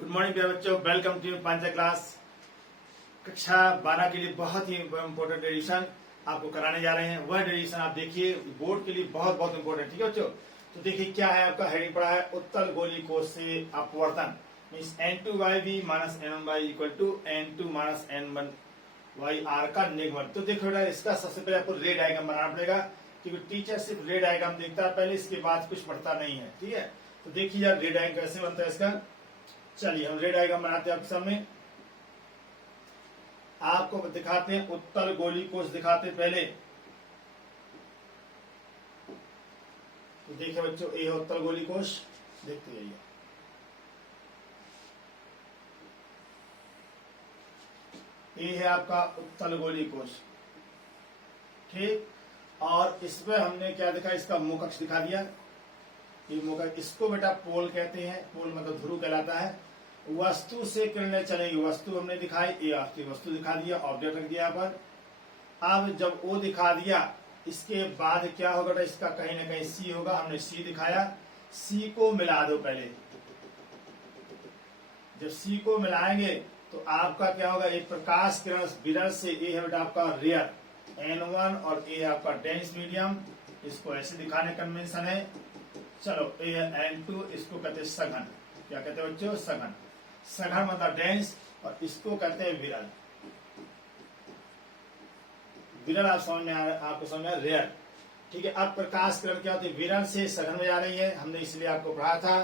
Good morning प्यारे बच्चों, welcome to punch class. कक्षा 12 के लिए बहुत ही इंपॉर्टेंट एडिशन आपको कराने जा रहे हैं। वह एडिशन आप देखिए, बोर्ड के लिए बहुत बहुत इंपॉर्टेंट। ठीक है बच्चों, तो देखिए क्या है, आपका हेडिंग पड़ा है उत्तल गोली कोष से अपवर्तन means n2y minus n1y equal to n2 minus n1y R का निगमन। तो देखो बेटा, इसका सबसे पहले आपको रे डायग्राम बनाना पड़ेगा, क्योंकि टीचर सिर्फ रे डायग्राम देखता है पहले, इसके बाद कुछ पढ़ता नहीं है। ठीक है, तो देखिए यार रे डायग्राम कैसे बनता है इसका। चलिए हम रे डायग्राम बनाते हैं आपके सामने, आपको दिखाते हैं उत्तल गोली कोष दिखाते हैं पहले। तो देखिए बच्चों, ये है उत्तल गोली कोष, देखते जाइए। ये है आपका उत्तल गोली कोष, ठीक। और इसमें हमने क्या दिखा, इसका मुख अक्ष दिखा दिया। ये मुख, इसको बेटा पोल कहते हैं, पोल मतलब ध्रुव कहलाता है। वस्तु से किरणें चलेंगी, वस्तु हमने दिखाई, ये आपकी वस्तु दिखा दिया, ऑब्जेक्ट रख दिया यहाँ पर। अब जब वो दिखा दिया, इसके बाद क्या होगा, इसका कहीं ना कहीं सी होगा, हमने सी दिखाया। सी को मिला दो पहले, जब सी को मिलाएंगे तो आपका क्या होगा, एक प्रकाश किरण विरल से, ये है बेटा आपका रेयर N1 और ये है आपका डेंस मीडियम। इसको ऐसे दिखाने कन्वेंशन है। चलो ये है N2, इसको कहते हैं सघन। क्या कहते हैं बच्चों, सघन। सघन मतलब डेंस, और इसको कहते हैं विरल। विरल आप समझ में आपको समझ में रेयर। ठीक है, अब प्रकाश किरण क्या होती है, विरल से सघन में जा रही है, हमने इसलिए आपको पढ़ा था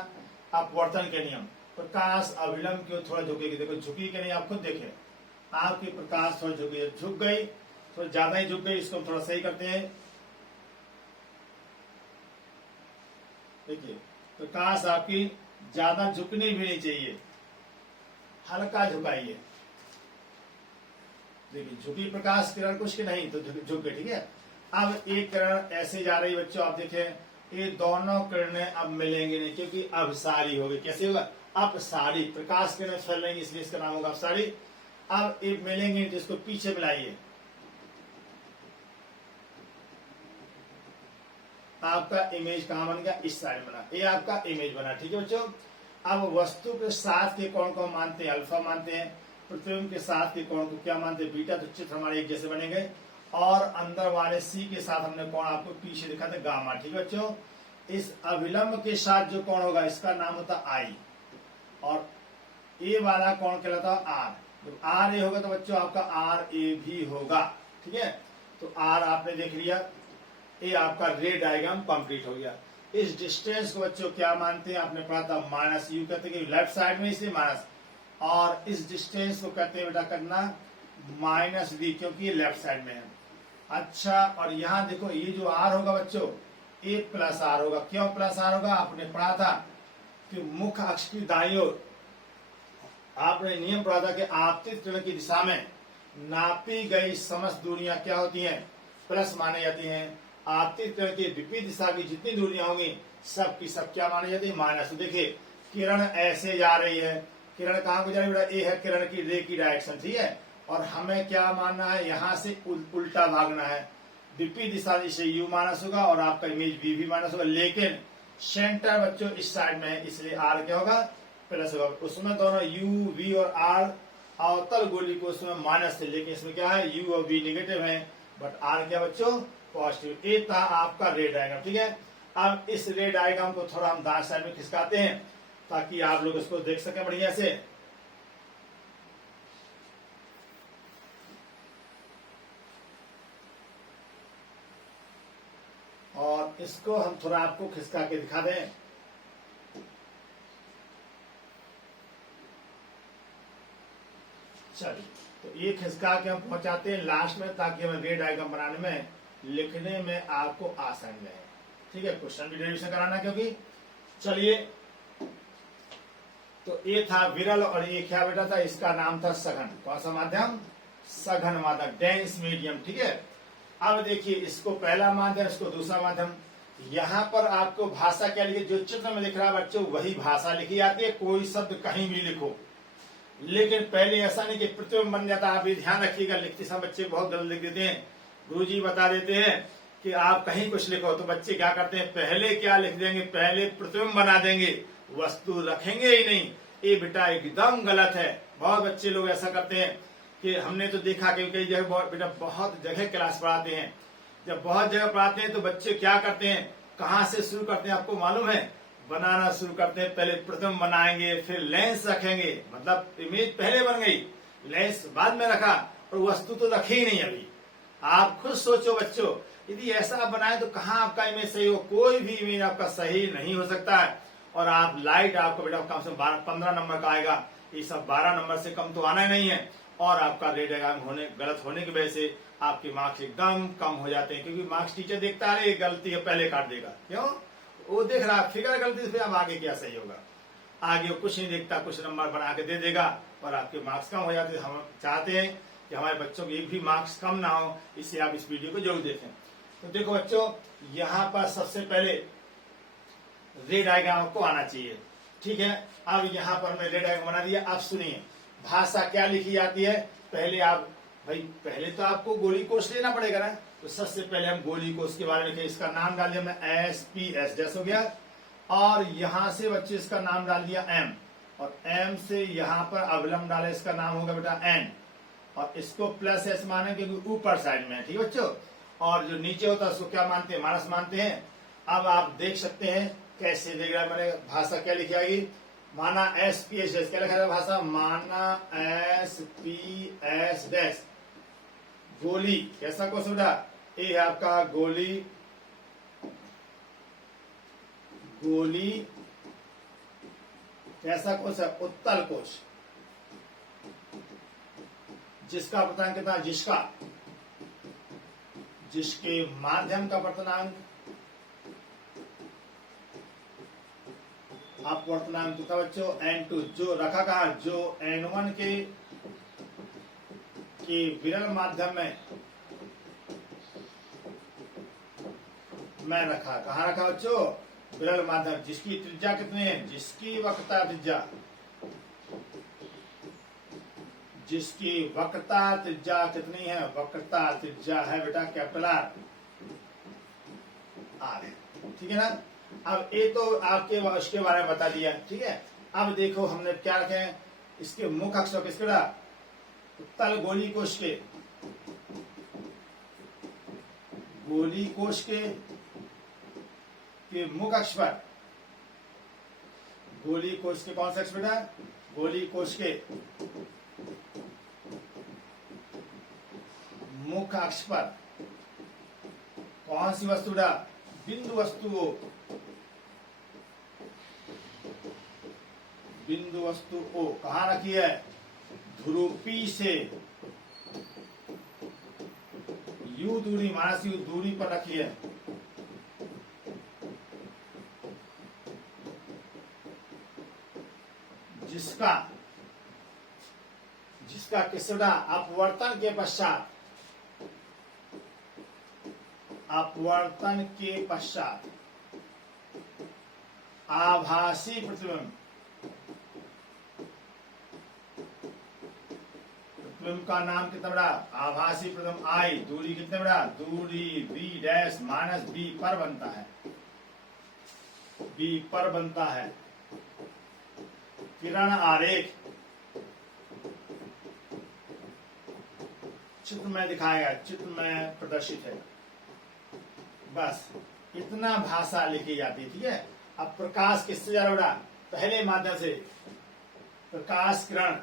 अपवर्तन के नियम। प्रकाश अविलंब क्यों थोड़ा झुकेगी, देखो झुकी कि नहीं, आप खुद देखें, आपकी प्रकाश थोड़ा झुकी, झुक गई, थोड़ा ज्यादा ही झुक गई। इसको हम थोड़ा सही करते हैं। देखिए प्रकाश आपकी ज्यादा झुकनी भी नहीं चाहिए, हल्का झुकाइए। देखिए झुकी प्रकाश किरण कुछ की नहीं, तो झुक गई। ठीक है, अब एक किरण ऐसे जा रही है बच्चों, आप देखें ये दोनों किरणें अब मिलेंगे नहीं, क्योंकि अपसारी होगी। कैसे होगा, अपसारी। प्रकाश किरणें फैल रही, इसलिए इसका नाम होगा अपसारी। अब ये मिलेंगे तो इसको पीछे मिलाइए, आपका इमेज कहां बन गया, इस साइड बना, ये आपका इमेज बना। ठीक है बच्चों, अब वस्तु के साथ के कोण को मानते हैं अल्फा मानते हैं, प्रतिबिंब के साथ के कोण को क्या मानते हैं, बीटा। तो चित्र हमारे एक जैसे बनेंगे, और अंदर वाले सी के साथ हमने कोण आपको पीछे दिखा था गामा। ठीक है बच्चों, इस अविलंब के साथ जो कोण होगा इसका नाम होता आई, और ए वाला कोण कहलाता आर। जब आर ए होगा तो बच्चों आपका आर ए भी होगा। ठीक है, तो आर आपने देख लिया, ये आपका रे डायग्राम कंप्लीट हो गया। इस डिस्टेंस को बच्चों क्या मानते हैं, आपने पढ़ा था माइनस यू कहते हैं, लेफ्ट साइड में इसलिए माइनस, और इस डिस्टेंस को कहते हैं बेटा करना माइनस वी, क्योंकि ये लेफ्ट साइड में है। अच्छा, और यहाँ देखो ये जो आर होगा बच्चों, ए प्लस आर होगा। क्यों प्लस आर होगा, आपने पढ़ा था कि मुख्य अक्ष की दाईं ओर आपने नियम पढ़ा था कि आपतित किरण की दिशा में नापी गई समस्त दूरियां क्या होती हैं, प्लस मानी जाती हैं। आपतित किरण की विपरीत दिशा की जितनी दूरियां होंगी सब की सब क्या मानी जाती है, माइनस। तो देखिए किरण ऐसे जा रही है, किरण कहाँ को जा रही है बेटा, ये है किरण की रे की डायरेक्शन। ठीक है, और हमें क्या मानना है, यहाँ से उल्टा भागना है। विपरीत दिशा से यू माइनस होगा, और आपका इमेज वी भी माइनस होगा, लेकिन सेंटर बच्चों इस साइड में है, इसलिए आर क्या होगा, प्लस होगा। उसमें दोनों यू वी और आर अवतल गोली को उसमें माइनस थे, लेकिन इसमें क्या है, यू और वी निगेटिव है, बट आर क्या बच्चों पॉजिटिव। ये था आपका रे डायग्राम। ठीक है, अब इस रे डायग्राम को थोड़ा हम दाएं साइड में खिसकाते हैं, ताकि आप लोग इसको देख सकें बढ़िया से। और इसको हम थोड़ा आपको खिसका के दिखा दें। चलिए, तो ये खिसका के हम पहुंचाते हैं लास्ट में, ताकि हमें रे डायग्राम बनाने में, लिखने में आपको आसानी रहे। ठीक है, क्वेश्चन भी डेरिवेशन कराना, क्योंकि चलिए, तो ये था विरल, और ये क्या बेटा था, इसका नाम था सघन। कौन सा माध्यम, सघन माध्यम, डेंस मीडियम। ठीक है, अब देखिए इसको पहला माध्यम, इसको दूसरा माध्यम। यहाँ पर आपको भाषा क्या लिखी, जो चित्र में दिख रहा है बच्चों वही भाषा लिखी जाती है, कोई शब्द कहीं भी लिखो। लेकिन पहले ऐसा नहीं कि प्रतिबिंब बन जाता, आप ये ध्यान रखिएगा, लिखते समय बच्चे बहुत गलत लिख देते हैं। गुरुजी बता देते हैं कि आप कहीं कुछ लिखो, तो बच्चे क्या करते हैं, पहले क्या लिख देंगे, पहले प्रतिबिंब बना देंगे, वस्तु रखेंगे ही नहीं। ये बेटा एकदम गलत है। बहुत बच्चे लोग ऐसा करते हैं कि हमने तो देखा कि कई जगह बेटा बहुत जगह क्लास पढ़ाते हैं। जब बहुत जगह पढ़ाते हैं तो बच्चे क्या करते हैं, कहाँ से शुरू करते हैं आपको मालूम है? बनाना शुरू करते हैं। पहले प्रथम बनाएंगे, फिर लेंस रखेंगे, मतलब इमेज पहले बन गई, लेंस बाद में रखा, और वस्तु तो रखी ही नहीं अभी। आप खुद सोचो बच्चों, यदि ऐसा आप बनाए तो कहाँ आपका इमेज सही हो? कोई भी इमेज आपका सही नहीं हो सकता है। और आप लाइट आपको बेटा कम से कम 15 नंबर का आएगा, ये सब 12 नंबर से कम तो आना ही नहीं है। और आपका रेड एग्जाम गलत होने की वजह से आपके मार्क्स एकदम कम हो जाते हैं, क्योंकि मार्क्स टीचर देखता है गलती है पहले काट देगा। क्यों? वो देख रहा फिगर गलती से, अब आगे क्या सही होगा? आगे वो कुछ नहीं देखता, कुछ नंबर बना के दे देगा और आपके मार्क्स कम हो जाते हैं। हम चाहते हैं कि हमारे बच्चों के एक भी मार्क्स कम ना हो, इससे आप इस वीडियो को जरूर देखें। तो देखो बच्चों, यहाँ पर सबसे पहले रेड डायग्राम को आना चाहिए, ठीक है। अब यहाँ पर हमने रेड डायग्राम बना दिया। आप सुनिए, भाषा क्या लिखी जाती है। पहले आप पहले तो आपको गोली कोष लेना पड़ेगा ना, तो सबसे पहले हम गोली कोष के बारे में लिखे। इसका नाम डाल दिया हमने SPS, जैसे हो गया। और यहाँ से बच्चे इसका नाम डाल दिया M, और M से यहाँ पर अवलंब डाले, इसका नाम होगा बेटा N, और इसको प्लस S माने क्योंकि ऊपर साइड में है, ठीक है बच्चों। और जो नीचे होता है उसको क्या मानते हैं? माइनस मानते हैं। अब आप देख सकते हैं कैसे देख रहा है, मैंने भाषा क्या लिखी आएगी, माना SPS, क्या लिखा है भाषा? माना SPS डैश गोली। कैसा कोष बेटा? ये है आपका गोली, गोली कैसा कोष है? उत्तल कोष। जिसका अपर्तनांक कितना? जिसके माध्यम का अपर्तनांक अपवर्तनांक कितना बच्चों? N2। जो रखा कहा? जो N1 के विरल माध्यम में रखा। कहाँ रखा बच्चों? विरल माध्यम। जिसकी त्रिज्या कितनी है? जिसकी वक्रता त्रिज्या, जिसकी वक्रता त्रिज्या कितनी है? वक्रता त्रिज्या है बेटा कैपिटल R है, ठीक है ना। अब ये तो आपके उसके बारे में बता दिया, ठीक है। अब देखो हमने क्या रखे हैं, इसके मुख्य अक्ष किसके बेटा? उत्तल गोली कोष के, गोली कोष के मुख्य अक्ष पर, गोली कोष के कौन सा अक्ष बेटा? गोली कोष के मुख्य अक्ष पर कौन सी वस्तु बेटा? बिंदु वस्तु। बिंदु वस्तु O कहाँ रखी है? ध्रुव P से U दूरी, माइनस U दूरी पर रखी है। जिसका किस बेटा? अपवर्तन के पश्चात, अपवर्तन के पश्चात आभासी प्रतिबिंब, प्रतिबिंब का नाम कितना बड़ा? आभासी प्रतिबिंब I। दूरी कितने बड़ा? दूरी V डैश माइनस B पर बनता है, B पर बनता है। किरण आरेख चित्र में दिखाएगा, चित्र में प्रदर्शित है। बस इतना भाषा लिखी जाती है, ठीक है। अब प्रकाश किससे जा रहा बेटा? पहले माध्यम से प्रकाश किरण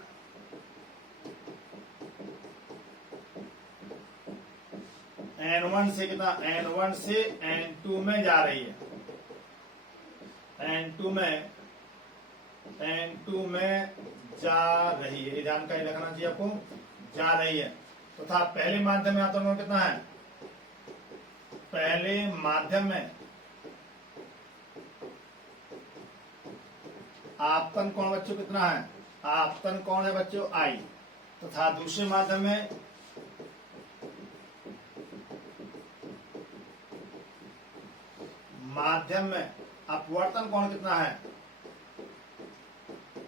N1 से कितना? N1 से N2 में जा रही है, N2 में जा रही है। ये जानकारी रखना चाहिए आपको, जा रही है। तथा तो पहले माध्यम में आपका कितना है? पहले माध्यम में आपतन कोण बच्चों कितना है? आपतन कोण है बच्चों I। तथा तो दूसरे माध्यम में अपवर्तन कोण कितना है?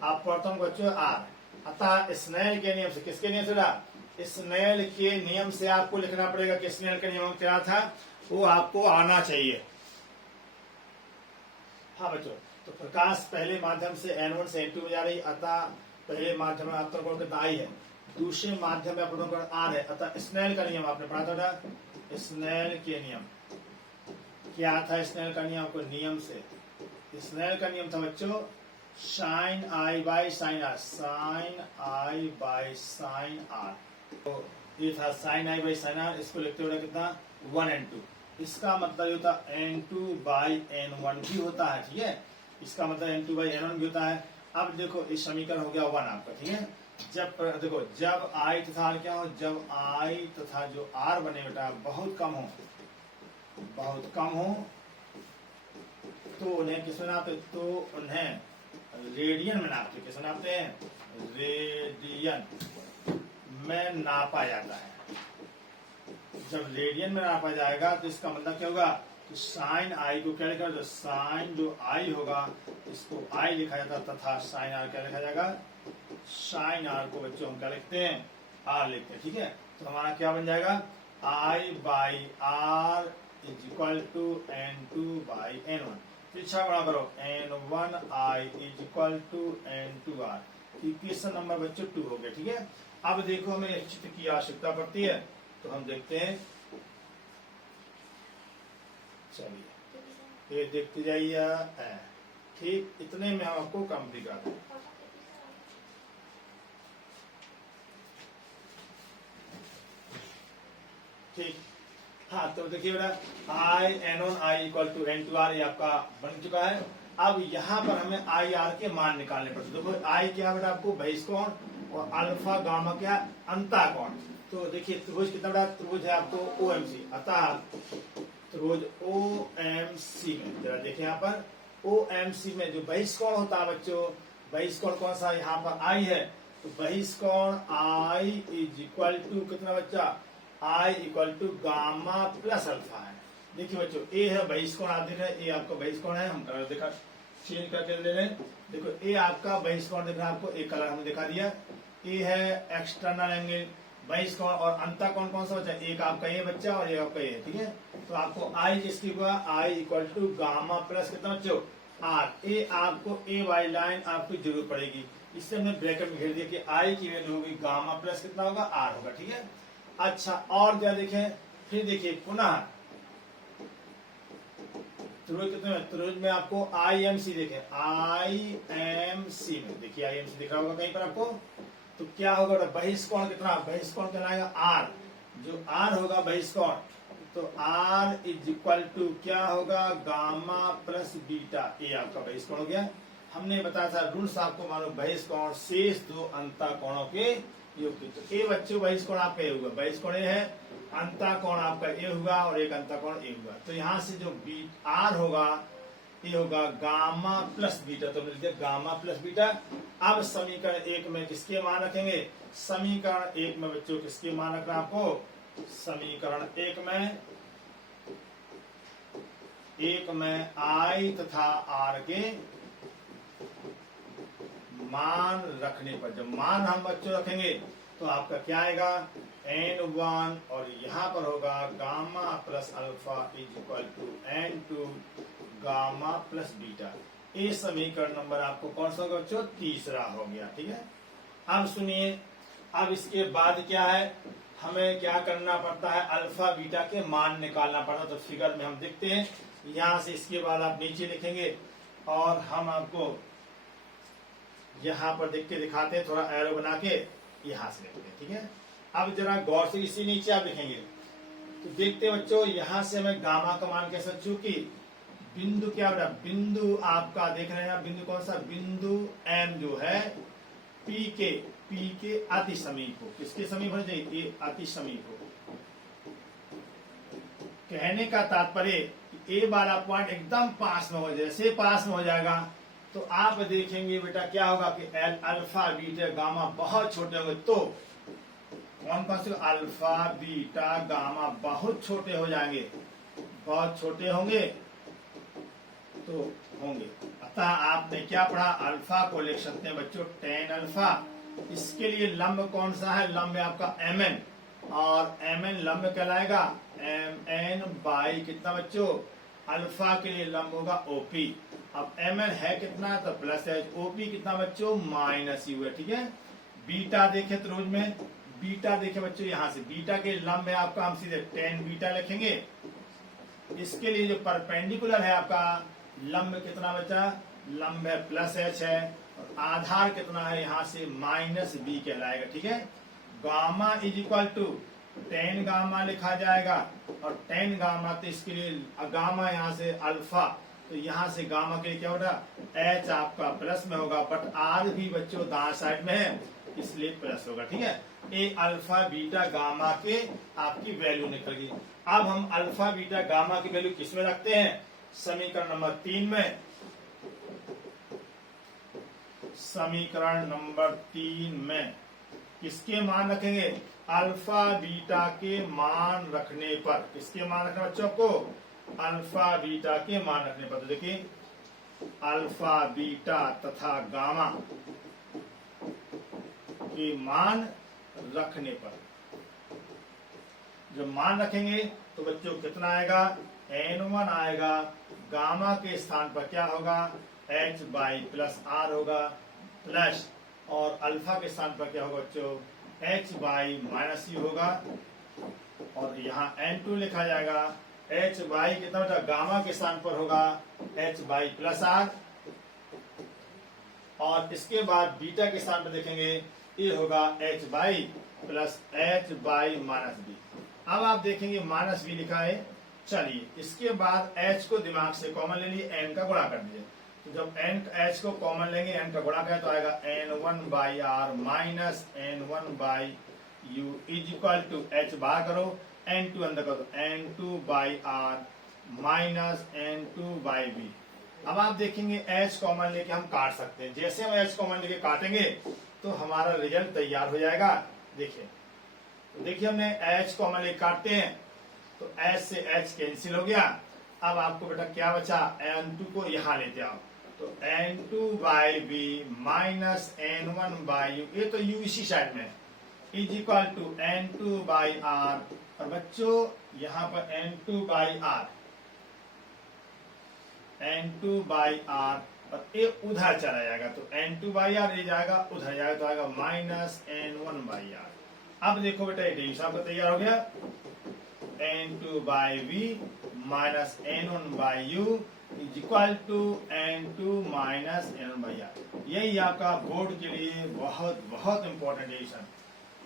अपवर्तन बच्चों R। अतः स्नेल के नियम से, किसके नियम से? स्नेल के नियम से आपको लिखना पड़ेगा कि स्नेल का नियम क्या था, वो आपको आना चाहिए। हाँ बच्चों, तो प्रकाश पहले माध्यम से N1 से N2 में जा रही, अतः पहले माध्यम में आपतन कोण कितना I है, दूसरे माध्यम में अपतन कोण R है, अतः स्नेल का नियम आपने पढ़ा था। स्नेल के नियम क्या था? स्नेल का नियम को नियम से, स्नेल का नियम था बच्चों sine I by sine R, sine I by sine R. तो ये था sine I by sine R, इसको लिखते हुए कितना 1N2। इसका मतलब होता N2 बाई N1 भी होता है, ठीक है, इसका मतलब N2 बाई N1 भी होता है। अब देखो इस समीकरण हो गया 1 आपका, ठीक है। जब देखो जब I तथा R क्या हो, जब I तथा जो R बने बेटा बहुत कम हो, बहुत कम हो, तो उन्हें किस में नापते? तो उन्हें रेडियन में नापते। किस में नापते हैं? रेडियन में नापा जाता है। जब रेडियन में नापा जाएगा तो इसका मतलब क्या होगा कि साइन I को क्या लिखा जाता है? साइन जो I होगा इसको I लिखा जाता है, तथा साइन R क्या लिखा जाएगा? साइन R को बच्चों हम क्या लिखते हैं? R लिखते हैं, ठीक है। तो हमारा क्या बन जाएगा? I by R is equal to N2 by N1। पीछा गुणा करो, N1I is equal to N2R। Equation number बच्चों 2 हो गया, ठीक है। अब देखो हमें चित्र की आवश्यकता पड़ती है, तो हम देखते हैं, चलिए ये देखते जाइए। ठीक इतने में हम आपको कम दिखाते हैं। ठीक, हाँ तो देखिए बेटा I N1 I equal to N2R ये आपका बन चुका है। अब यहाँ पर हमें I R के मान निकालने पड़ते। देखो I क्या बेटा आपको बहिष्कोण और अल्फा गामा क्या अंतःकोण। तो देखिए त्रिभुज कितना बड़ा त्रिभुज है आपको OMC, अतः त्रिभुज OMC में जरा देखिए यहाँ पर OMC में जो बहिष्कोण होता है बच्चों, बहिष्कोण कौन सा? यहाँ पर I है, तो बहिष्कोण I इज इक्वल टू कितना बच्चा? I equal to gamma plus alpha है। देखिए बच्चों ए है बहिष्कोण, आप देख रहे हैं ए आपका बहिष्कोण है, हम देखा चेंज करके ले लें। देखो ए आपका बहिष्कोण दिख रहा है आपको, एक कलर हमने दिखा दिया। ए है एक्सटर्नल एंगल बहिष्कोण, और अंतःकोण कौन सा बच्चा? एक आपका ये बच्चा और एक आपका ये, ठीक है। तो आपको I किसकी हुआ? I equal to gamma plus कितना बच्चों? R। ए आपको ए वाई लाइन आपको जरूरत पड़ेगी, इससे हमने ब्रैकेट में घेर दिया कि I की वैल्यू होगी गामा प्लस कितना होगा? R होगा, ठीक है। अच्छा और क्या देखें, फिर देखिए पुनः त्रिभुज कितने में? त्रिभुज में आपको IMC देखें, IMC में देखिए IMC दिख रहा होगा कहीं पर आपको। तो क्या होगा बहिष्कोण कितना? बहिष्कोण कहलाएगा R। जो R होगा बहिष्कोण, तो R इज इक्वल टू क्या होगा? Gamma plus beta. ये आपका बहिष्कोण हो गया। हमने बताया था रूल्स आपको मालूम, बहिष्कोण शेष दो अंतःकोणों के योग की। तो ए बच्चों बहिष्कोण आपका ये होगा, बहिष्कोण ये है, अंतःकोण आपका ए होगा और एक अंतःकोण ए होगा। तो यहाँ से जो R होगा ये होगा गामा प्लस बीटा, तो मिलते गामा प्लस बीटा। अब समीकरण 1 में किसके मान रखेंगे? समीकरण 1 में बच्चों किसके मान रखना आपको? समीकरण 1 में I तथा R के मान रखने पर, जब मान हम बच्चों रखेंगे तो आपका क्या आएगा? N1 और यहाँ पर होगा gamma plus alpha is equal to N2 gamma plus beta. ये समीकरण नंबर आपको कौन सा होगा बच्चों? तीसरा हो गया, ठीक है। अब सुनिए, अब इसके बाद क्या है, हमें क्या करना पड़ता है? अल्फा बीटा के मान निकालना पड़ता है। तो फिगर में हम देखते हैं, यहाँ से इसके बाद आप नीचे लिखेंगे और हम आपको यहाँ पर देख के दिखाते हैं, थोड़ा एरो बना के यहाँ से लिखते हैं, ठीक है। अब जरा गौर से इसी नीचे आप लिखेंगे तो देखते हैं बच्चों, यहाँ से हमें गामा का मान कैसे, चूंकि बिंदु क्या बेटा? बिंदु आपका देख रहे हैं, बिंदु कौन सा? बिंदु M जो है P के अति समीप हो। किसके समीप होना चाहिए? अति समीप हो। कहने का तात्पर्य ए वाला पॉइंट एकदम पास में हो जाए, जैसे पास में हो जाएगा तो आप देखेंगे बेटा क्या होगा कि अल्फा बीटा गामा बहुत छोटे होंगे। तो कौन कौन से? अल्फा बीटा गामा बहुत छोटे हो जाएंगे, बहुत छोटे होंगे तो होंगे। अतः आपने क्या पढ़ा? अल्फा को लिख सकते हैं बच्चों tan अल्फा। इसके लिए लंब कौन सा है? लंब है आपका MN, और MN लंब कहलाएगा MN बाई कितना बच्चों? अल्फा के लिए लंब होगा OP। अब एम एन है कितना, तो प्लस एच, ओपी कितना बच्चों माइनस यू है, ठीक है। बीटा देखे तो रोज में बीटा देखे बच्चों, यहाँ से बीटा के लंब है आपका, हम सीधे टेन बीटा लिखेंगे। इसके लिए जो परपेंडिकुलर है आपका लंब कितना बचा, लंब है प्लस एच है, और आधार कितना है यहाँ से माइनस बी कहलाएगा, ठीक है। Gamma is equal to ten gamma लिखा जाएगा, और टेन गामा तो इसके लिए गामा यहाँ से अल्फा, तो यहाँ से गामा के लिए क्या होगा, एच आपका प्लस में होगा, बट आर भी बच्चों दाएं साइड में है इसलिए प्लस होगा, ठीक है। ए अल्फा बीटा गामा के आपकी वैल्यू निकल गई। अब हम अल्फा बीटा गामा की वैल्यू किस में रखते हैं, समीकरण नंबर 3 में। समीकरण नंबर 3 में किसके मान रखेंगे, अल्फा बीटा के मान रखने पर। किसके मान रखना बच्चों को, अल्फा बीटा के मान रखने पर। तो देखिए अल्फा बीटा तथा गामा के मान रखने पर, जब मान रखेंगे तो बच्चों कितना आएगा, n1 आएगा, गामा के स्थान पर क्या होगा, h बाई प्लस आर होगा, प्लस और अल्फा के स्थान पर क्या होगा बच्चों, h बाई माइनस यू होगा, और यहाँ n2 लिखा जाएगा, h बाई कितना होता है, गामा के स्थान पर होगा h बाई प्लस आर, और इसके बाद बीटा के स्थान पर देखेंगे ये होगा h by plus h by minus B. अब आप देखेंगे माइनस बी लिखा है, चलिए इसके बाद h को दिमाग से कॉमन ले लिए, n का गुणा कर दीजिए। तो जब n h को कॉमन लेंगे, n का गुणा करें तो आएगा n1 by R minus n1 by U is equal to h बाहर करो, n2 अंदर करो, n2 by R minus n2 by B. अब आप देखेंगे h कॉमन लेके हम काट सकते हैं, जैसे हम h कॉमन लेके काटेंगे तो हमारा रिजल्ट तैयार हो जाएगा। देखिए तो देखिए हमने h कॉमन लेके काटते हैं तो h से h कैंसिल हो गया। अब आपको बेटा क्या बचा, n2 को यहाँ लेते आओ, तो n2 by B minus n1 by U, ये तो u इसी साइड में is equal to n2 by R, और बच्चों यहाँ पर n2 by are, n2 by R, और ये उधर चला जाएगा तो n2 बाई आर ये जाएगा उधर जाएगा तो आएगा माइनस n1 बाई आर। अब देखो बेटा ये डिवीजन आपका तैयार हो गया, n2 by V minus n1 by U is equal to n2 minus n1 by R. यही आपका बोर्ड के लिए बहुत बहुत इंपॉर्टेंट डिवीजन।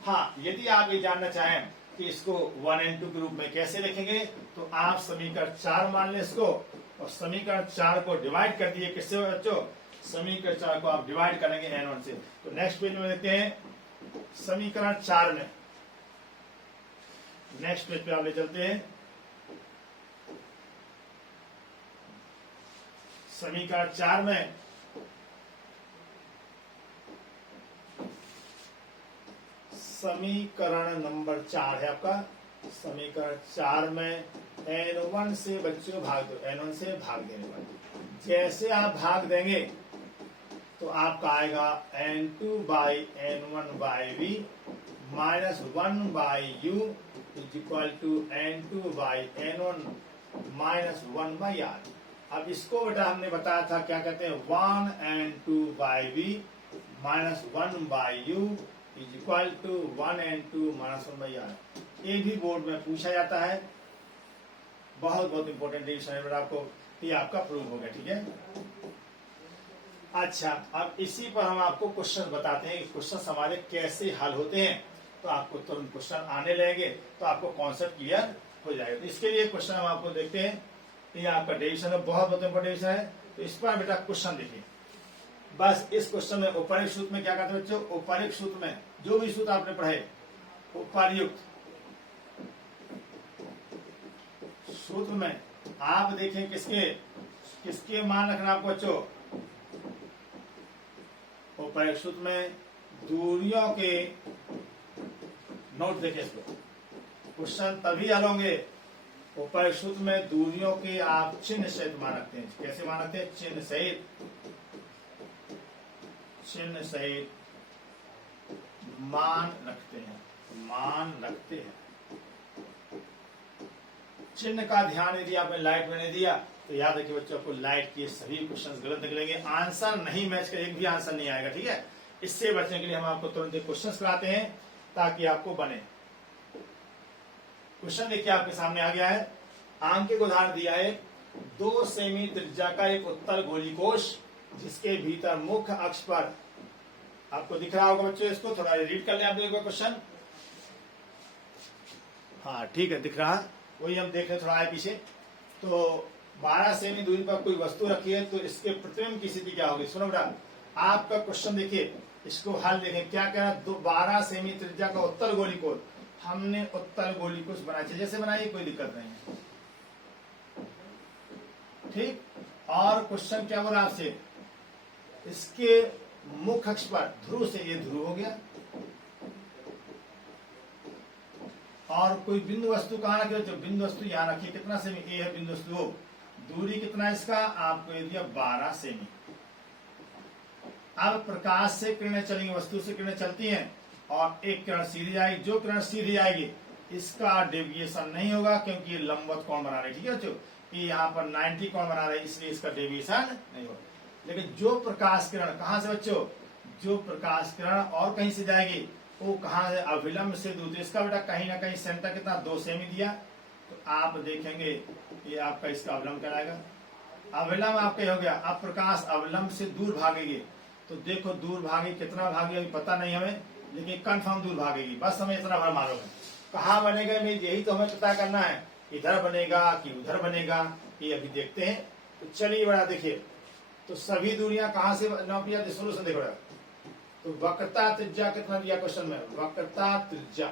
हाँ, यदि आप ये जानना चाहें कि इसको 1 and 2 के रूप में कैसे लिखेंगे, तो आप समीकरण 4 मान लें इसको, और समीकरण 4 को डिवाइड कर दिए किससे बच्चों, समीकरण 4 को आप डिवाइड करेंगे n1 से। तो नेक्स्ट पेज में देखते हैं समीकरण 4 में, नेक्स्ट पेज पे आप ले चलते हैं। समीकरण 4 में समीकरण नंबर 4 है आपका। समीकरण 4 में n1 से बच्चों भाग दो, n1 से भाग देने वाले, जैसे आप भाग देंगे तो आपका आएगा n2 by n1 by V minus 1 by U is equal to n2 by n1 minus 1 by R. अब इसको बेटा हमने बताया था क्या कहते हैं, 1 and 2 by V minus 1 by U is equal to 1 and 2 minus 1 by R. ये भी बोर्ड में पूछा जाता है, बहुत बहुत इंपॉर्टेंट डिवीजन है बेटा, आपको ये आपका प्रूव हो गया, ठीक है। अच्छा, अब इसी पर हम आपको क्वेश्चन बताते हैं, क्वेश्चन हमारे कैसे हल होते हैं, तो आपको तुरंत क्वेश्चन आने लगेंगे तो आपको कॉन्सेप्ट क्लियर हो जाएगा। तो इसके लिए क्वेश्चन हम आपको देखते हैं, ये आपका डिवीजन है, बहुत बहुत इंपॉर्टेंट डिवीजन है। तो इस पर बेटा क्वेश्चन देखिए, बस इस क्वेश्चन में उपर्युक्त सूत्र में क्या करते हैं बच्चों, उपर्युक्त सूत्र में जो भी सूत्र आपने पढ़े, उपर्युक्त सूत्र में आप देखें किसके किसके मान रखना आपको बच्चों, उपर्युक्त सूत्र में दूरियों के, नोट देखिए इसको, क्वेश्चन तभी हल होंगे उपर्युक्त सूत्र में दूरियों के आप चिन्ह सहित मान रखते हैं। कैसे मान रखते हैं, चिन्ह सहित, चिन्ह सहित मान रखते हैं, मान रखते हैं। चिन्ह का ध्यान यदि आपने लाइट में नहीं दिया तो याद रखिए बच्चों, आपको लाइट के सभी क्वेश्चन गलत निकलेंगे, आंसर नहीं मैच का एक भी आंसर नहीं आएगा। ठीक है, इससे बचने के लिए हम आपको तुरंत क्वेश्चन कराते हैं ताकि आपको बने। क्वेश्चन देखिए आपके सामने आ गया है। आंक को उदाहरण दिया है 2 सेमी त्रिज्या का एक उत्तल गोलीकोष जिसके भीतर मुख्य अक्ष पर, आपको दिख रहा होगा बच्चों, इसको थोड़ा रीड कर ले आप लोगों का क्वेश्चन। हाँ ठीक है, दिख रहा, वही हम देख रहे, थोड़ा आए पीछे। तो 12 सेमी दूरी पर कोई वस्तु रखी है तो इसके प्रतिबिंब की स्थिति क्या होगी। सुनो बेटा, आपका क्वेश्चन देखिए, इसको हल देखें। क्या कह रहा है, 12 सेमी त्रिज्या का उत्तल गोलीकोष, हमने उत्तल गोलीकोष बनाया, जैसे बनाइए कोई दिक्कत नहीं है। ठीक, और क्वेश्चन क्या बोला आपसे, इसके मुख्य अक्ष पर ध्रुव से, ये ध्रुव हो गया, और कोई बिंदु वस्तु कहां रखी हो, तो बिंदु वस्तु यहां रखिए। कितना सेमी, ए है बिंदु वस्तु, दूरी कितना है इसका, आपको ये दिया 12 सेमी। अब प्रकाश से किरणें चलेंगी, वस्तु से किरणें चलती हैं, और एक किरण सीधी जाएगी। जो किरण सीधी जाएगी इसका डेविएशन नहीं होगा, क्योंकि ये लंबवत कोण बना रहे। ठीक है बच्चों, ये यहाँ पर 90 कोण बना रहे, इसलिए इसका डेविएशन नहीं होगा। लेकिन जो प्रकाश किरण कहां से बच्चों, जो प्रकाश किरण और कहीं से जाएगी वो कहां से, अविलंब से दूर। इसका बेटा कहीं ना कहीं सेंटर कितना 2 सेमी दिया, तो आप देखेंगे ये आपका इसका अविलंब कहलाएगा। अविलंब आपका हो गया। अब प्रकाश अविलंब से दूर भागेगी, तो देखो दूर भागे, कितना भागे अभी पता नहीं हमें, लेकिन कंफर्म दूर भागेगी। बस हमें इतना भर मालूम है। कहाँ बनेगा यही तो हमें पता करना है, इधर बनेगा कि उधर बनेगा, ये अभी देखते हैं। तो चलिए बड़ा देखिए, तो सभी दूरियां कहां से नापी जाती, सोल्यूशन देखो। तो वक्रता त्रिज्या कितना दिया क्वेश्चन में, वक्रता त्रिज्या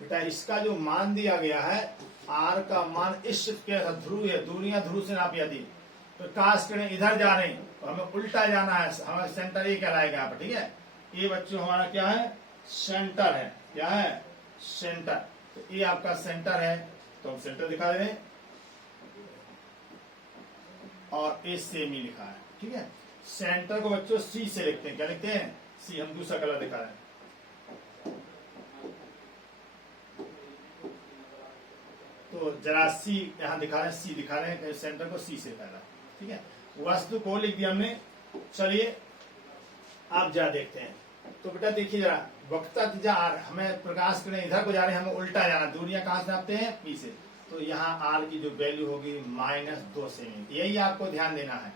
बेटा इसका जो मान दिया गया है, आर का मान इस के ध्रुव है, दूरियां ध्रुव से नापी जाती। प्रकाश किरण इधर जा रहे हैं तो हमें उल्टा जाना है, हमारा सेंटर ये कहलाएगा यहाँ पर। ठीक है, ये बच्चों हमारा क्या है, सेंटर है। क्या है, सेंटर। तो ये आपका सेंटर है, तो हम सेंटर दिखा रहे हैं, और ए सेमी लिखा है। ठीक है, सेंटर को बच्चों सी से लिखते हैं। क्या लिखते हैं, सी। हम दूसरा कलर दिखा रहे हैं। तो जरा सी यहां दिखा रहे हैं, सी दिखा रहे हैं, सेंटर को सी से दिखा रहा है। ठीक है, वस्तु को लिख दिया हमने। चलिए आप जरा देखते हैं। तो बेटा देखिए जरा, वक्रता त्रिज्या आर, हमें प्रकाश किरण इधर को जा रहे हैं, हमें उल्टा जाना। दूरियां कहां से नापते हैं, पी से। तो यहाँ आर की जो वैल्यू होगी -2 सेमी, यही आपको ध्यान देना है।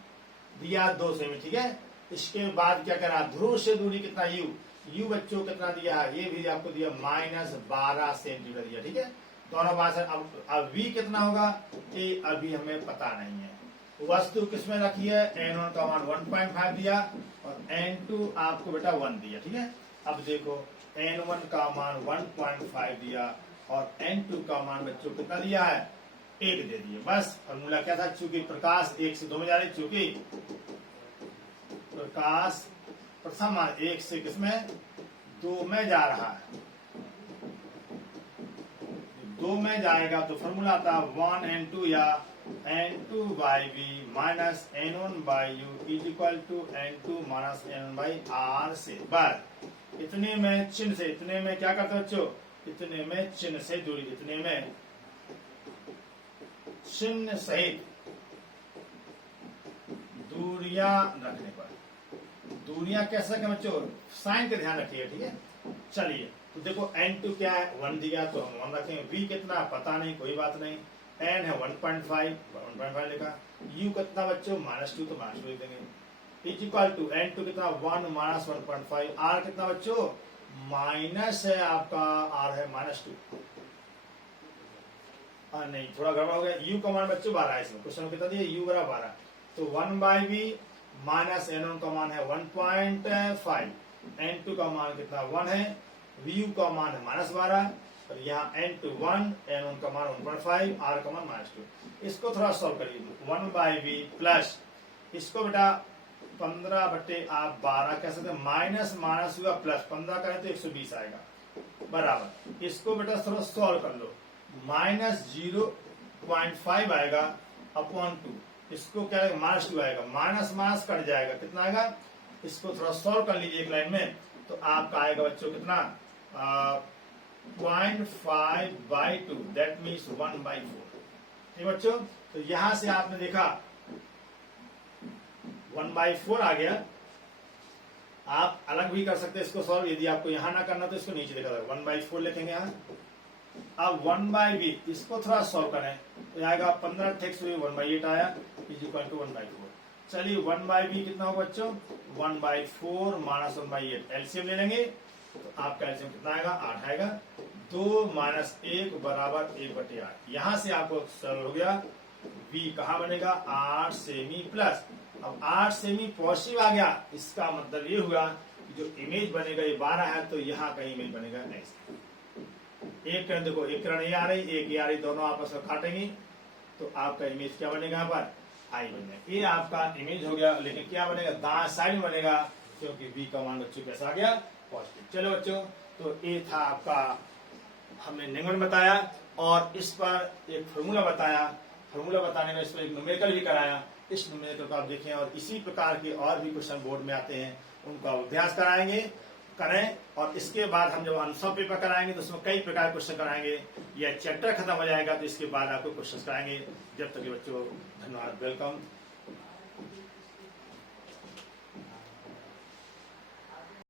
दिया 2 सेमी। ठीक है, इसके बाद क्या करा, ध्रुव से दूरी कितना, यू। यू बच्चों कितना दिया है, ये भी आपको दिया -12 सेंटीमीटर दिया। ठीक है, दोनों बात है। अब v कितना होगा, ये अभी हमें पता नहीं है। वस्तु किसमें रखी है, n1 का मान 1.5 दिया, और n2 आपको बेटा 1 दिया। ठीक है, अब देखो n1 का मान 1.5 दिया, और n2 का मान बच्चों कितना दिया है, 1 दे दिए। बस फॉर्मूला क्या था, चूंकि प्रकाश 1 से 2 में जा रही, चूंकि प्रकाश प्रथम मान 1 से किसमें, 2 में जा रहा है, 2 में जाएगा तो फॉर्मूला था 1n2 या n2 by v minus n1 by u is equal to n2 minus n1 by r से। बस इतने में चिन्ह से, इतने में क्या करते बच्चों, इतने में चिन्ह से दूरी, इतने में चिन्ह सहित दूरियां रखने पर, दूरियां कैसे रखें बच्चों, साइन का ध्यान रखिए। ठीक है, चलिए तो देखो n2 क्या है, 1 दिया तो हम 1 रखेंगे। v कितना पता नहीं, कोई बात नहीं। n है 1.5 लिखा। u कितना बच्चों, -2 तो -2 लिख देंगे। इज इक्वल टू n2 कितना 1 - 1.5। r कितना बच्चों, माइनस है आपका, r है -2। नहीं थोड़ा गड़बड़ हो गया। u का मान बच्चों 12 है, इसमें क्वेश्चन में कितना दिया, u बराबर 12। तो 1/v माइनस n1 का मान है 1.5, n2 का मान कितना 1 है, vu का मान है -12, और यहाँ n2 1, n1 का मान 1.5, r का मान -2। इसको थोड़ा सॉल्व करिए। 1/v प्लस, इसको बेटा 15/12 कह सकते हैं, माइनस माइनस हुआ प्लस, 15 करें तो 120 आएगा, बराबर। इसको बेटा थोड़ा सॉल्व कर लो, -0.5 आएगा अपॉन 2, इसको क्या आएगा, -2 आएगा, माइनस माइनस कट जाएगा, कितना आएगा, इसको थोड़ा सॉल्व कर लीजिए एक लाइन में, तो आपका आएगा बच्चों कितना 0.5/2, दैट मीन्स 1/4। ठीक बच्चों, तो यहां से आपने देखा 1/4 आ गया। आप अलग भी कर सकते हैं इसको सॉल्व, यदि आपको यहां ना करना तो इसको नीचे देखा 1/4 लिखेंगे यहाँ। अब 1/b इसको थोड़ा सॉल्व करें तो आएगा 15 टेक्स 1/8 आया इज इक्वल टू 1/4। चलिए 1/b कितना होगा बच्चों, 1/4 माइनस 1/8 एलसीएम ले लेंगे तो आपका एलसीएम कितना आएगा, 8 आएगा। 2 माइनस 1 बराबर 1/8। यहां से आपको सॉल्व हो गया। b कहाँ बनेगा, 8 सेमी प्लस। अब 8 सेमी पॉजिटिव आ गया, इसका मतलब ये हुआ जो इमेज बनेगा ये 12 है, तो यहाँ का इमेज बनेगा ऐसा। एक किरण देखो, एक किरण ये आ रही, एक ये आ रही, दोनों आपस में काटेंगे तो आपका इमेज क्या बनेगा, यहाँ पर आई बनेगा। ये आपका इमेज हो गया, लेकिन क्या बनेगा, दाएं साइड में बनेगा, क्योंकि बी का मान बच्चों कैसा आ गया, पॉजिटिव। चलो बच्चों, तो ये था आपका, हमने निगमन बताया और इस पर एक फॉर्मूला बताया। फॉर्मूला बताने में इस पर एक न्यूमेरिकल भी कराया। इस न्यूमेरिकल को आप देखें और इसी प्रकार के और भी क्वेश्चन बोर्ड में आते हैं, उनका अभ्यास करें। और इसके बाद हम जब आंसर पेपर कराएंगे तो उसमें कई प्रकार के क्वेश्चन कराएंगे। यह चैप्टर खत्म हो जाएगा तो इसके बाद आपको क्वेश्चन कराएंगे। जब तक ये बच्चों, धन्यवाद, वेलकम।